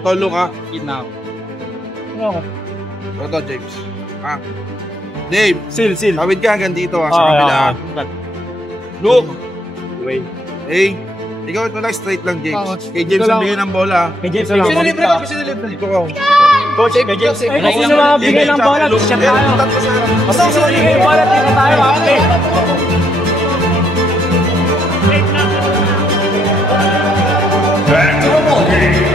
Toto, look ha. Kidnap. Toto, James. Ha? Dave. Seal. Tawid ka hanggang dito ha, sa kabila. Look. Wait. Hey. Ikaw ito lang, straight lang, James. Kay James ang bigyan ng bola. Kay James lang. Sino libre ka? Ito ka. Coach, kay James. Ay, kung sino mabigay ng bola, siya tayo. Basta kung sino mabigay ng bola, tingnan tayo. Back to the ball game.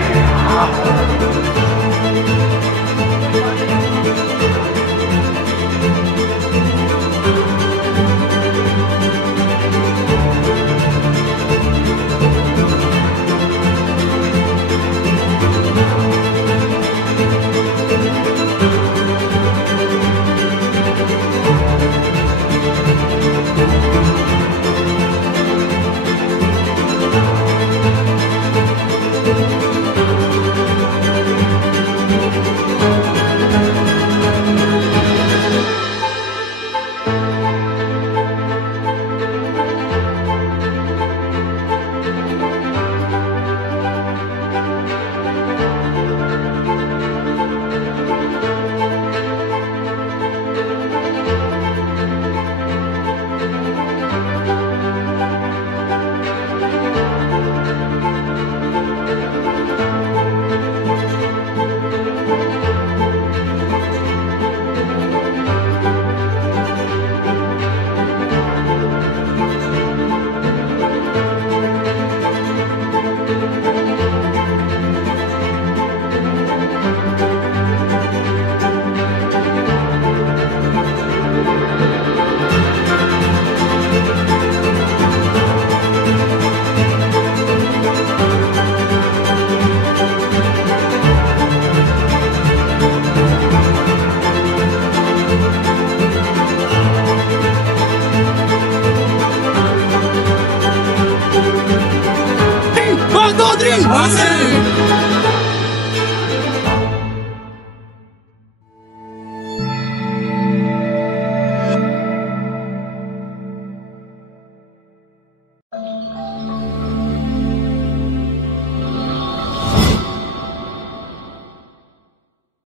Rodrigo!